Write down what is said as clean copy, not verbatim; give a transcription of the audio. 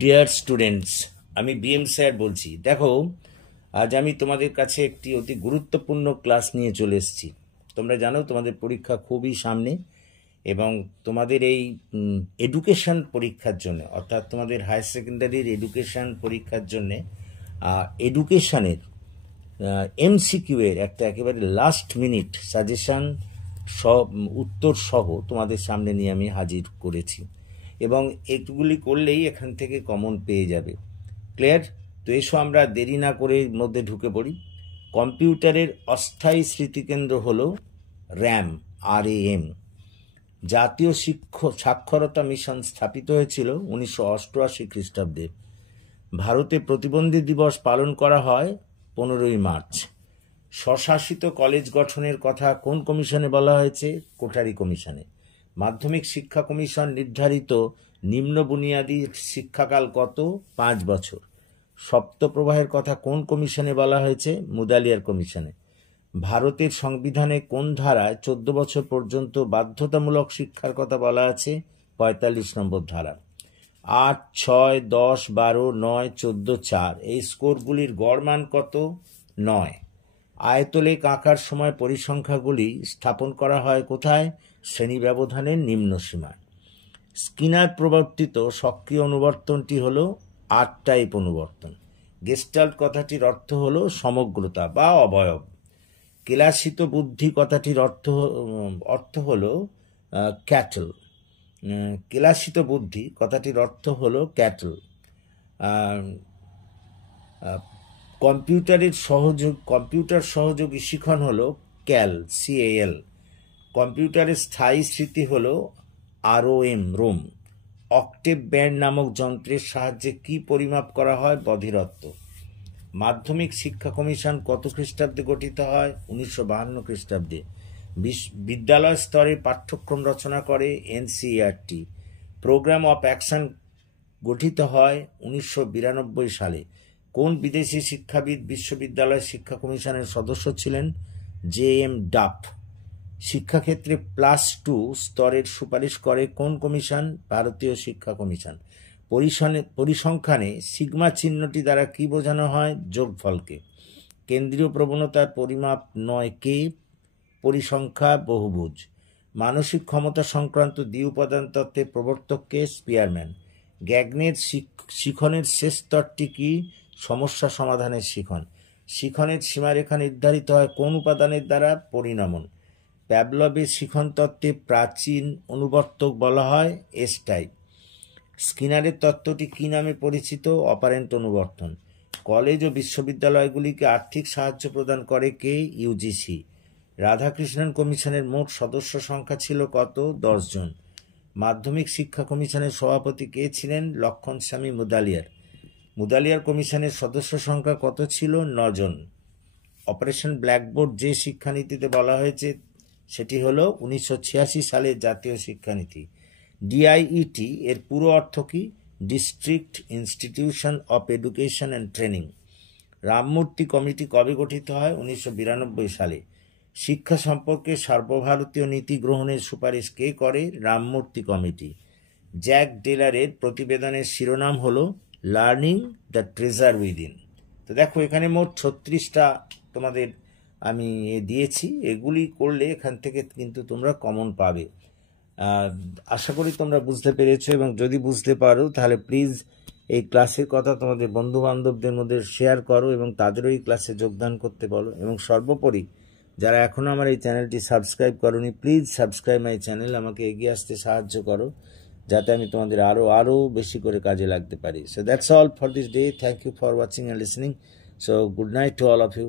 Dear students, আমি BM sir বলছি। দেখো, আজ আমি তোমাদের কাছে একটি অতি গুরুত্বপূর্ণ ক্লাস নিয়ে চলে এসেছি। তোমরা জানো তোমাদের পরীক্ষা খুবই সামনে, এবং তোমাদের এই এডুকেশন পরীক্ষার জন্য, অর্থাৎ তোমাদের হায়ার সেকেন্ডারির এডুকেশন পরীক্ষার জন্যে এডুকেশনের এমসিকিউ এর একটা একেবারে লাস্ট মিনিট সাজেশন সব উত্তর সহ তোমাদের সামনে নিয়ে আমি হাজির করেছি, এবং এগুলি করলেই এখান থেকে কমন পেয়ে যাবে। ক্লিয়ার? তো এসো আমরা দেরি না করে মধ্যে ঢুকে পড়ি। কম্পিউটারের অস্থায়ী স্মৃতিকেন্দ্র হলো র্যাম, RAM। জাতীয় সাক্ষরতা মিশন স্থাপিত হয়েছিল 1988 খ্রিস্টাব্দে। ভারতে প্রতিবন্ধী দিবস পালন করা হয় 15ই মার্চ। স্বশাসিত কলেজ গঠনের কথা কোন কমিশনে বলা হয়েছে? কোঠারি কমিশনে। মাধ্যমিক শিক্ষা কমিশন নির্ধারিত নিম্ন বুনিয়াদী শিক্ষাকাল কত? 5 বছর। সপ্তপ্রবাহের কথা কোন কমিশনে বলা হয়েছে? মুদালিয়ার কমিশনে। ভারতের সংবিধানে কোন ধারায় 14 বছর পর্যন্ত বাধ্যতামূলক শিক্ষার কথা বলা আছে? 45 নম্বর ধারা। 8, 6, 10, 12, 9, 14, 4 এই স্কোরগুলির গড় মান কত? 9। আয়তলেখ আঁকার সময় পরিসংখ্যাগুলি স্থাপন করা হয় কোথায়? শ্রেণী ব্যবধানের নিম্ন সীমায়। স্কিনার প্রবর্তিত সক্রিয় অনুবর্তনটি হল 8 টাইপ অনুবর্তন। গেস্টাল্ট কথাটির অর্থ হল সমগ্রতা বা অবয়ব। কেলাসিত বুদ্ধি কথাটির অর্থ হল ক্যাটল। কেলাসিত বুদ্ধি কথাটির অর্থ হল ক্যাটল। কম্পিউটার সহযোগী শিখন হল CAL। কম্পিউটারের স্থায়ী স্মৃতি হল ROM। অক্টেভ ব্যান্ড নামক যন্ত্রের সাহায্যে কি পরিমাপ করা হয়? বধিরত্ব। মাধ্যমিক শিক্ষা কমিশন কত খ্রিস্টাব্দে গঠিত হয়? 1952 খ্রিস্টাব্দে। বিদ্যালয় স্তরে পাঠ্যক্রম রচনা করে NCERT। প্রোগ্রাম অফ অ্যাকশন গঠিত হয় 1992 সালে। কোন বিদেশি শিক্ষাবিদ বিশ্ববিদ্যালয় শিক্ষা কমিশনের সদস্য ছিলেন? JM Duff. শিক্ষাক্ষেত্রে +2 স্তরের সুপারিশ করে কোন কমিশন? ভারতীয় শিক্ষা কমিশন। পরিসংখ্যানে সিগমা চিহ্নটি দ্বারা কি বোঝানো হয়? যোগফলকে। কেন্দ্রীয় প্রবণতার পরিমাপ নয় কে? পরিসংখ্যা বহুভুজ। মানসিক ক্ষমতা সংক্রান্ত দ্বি-উপাদান তত্ত্বের প্রবর্তককে? স্পিয়ারম্যান। গ্যাগনের শিখনের শেষ স্তরটি কি? সমস্যা সমাধানের শিখন। শিখনের সীমারেখা নির্ধারিত হয় কোন উপাদানের দ্বারা? পরিণমন। প্যাভলভের শিখন তত্ত্বে প্রাচীন অনুবর্তক বলা হয় S টাইপ। স্কিনারের তত্ত্বটি কি নামে পরিচিত? অপারেন্ট অনুবর্তন। কলেজ ও বিশ্ববিদ্যালয়গুলিকে আর্থিক সাহায্য প্রদান করে কে? UGC। রাধাকৃষ্ণন কমিশনের মোট সদস্য সংখ্যা ছিল কত? 10 জন। মাধ্যমিক শিক্ষা কমিশনের সভাপতি কে ছিলেন? লক্ষণস্বামী মুদালিয়ার। মুদালিয়ার কমিশনের সদস্য সংখ্যা কত ছিল? 9 জন। অপারেশন ব্ল্যাকবোর্ড যে শিক্ষানীতিতে বলা হয়েছে সেটি হল 1986 সালের জাতীয় শিক্ষানীতি। DIET এর পুরো অর্থ কি? District institution of education and training. Ramamurthy committee কবে গঠিত হয়? 1992 সালে। শিক্ষা সম্পর্কে সর্বভারতীয় নীতি গ্রহণের সুপারিশ কে করে? রামমূর্তি কমিটি। জ্যাক ডেলারের প্রতিবেদনের শিরোনাম হল লার্নিং দ্য ট্রেজার উইদিন। তো দেখো, এখানে মোট 36টা তোমাদের আমি দিয়েছি। এগুলি করলে এখান থেকে কিন্তু তোমরা কমন পাবে। আশা করি তোমরা বুঝতে পেরেছো, এবং যদি বুঝতে পারো তাহলে প্লিজ এই ক্লাসের কথা তোমাদের বন্ধু বান্ধবদের মধ্যে শেয়ার করো এবং তাদেরও এই ক্লাসে যোগদান করতে বলো। এবং সর্বোপরি যারা এখনও আমার এই চ্যানেলটি সাবস্ক্রাইব করোনি, প্লিজ সাবস্ক্রাইব মাই চ্যানেল। আমাকে এগিয়ে আসতে সাহায্য করো যাতে আমি তোমাদের আরও বেশি করে কাজে লাগতে পারি। So that's all for this day. Thank you for watching and listening. So good night to all of you.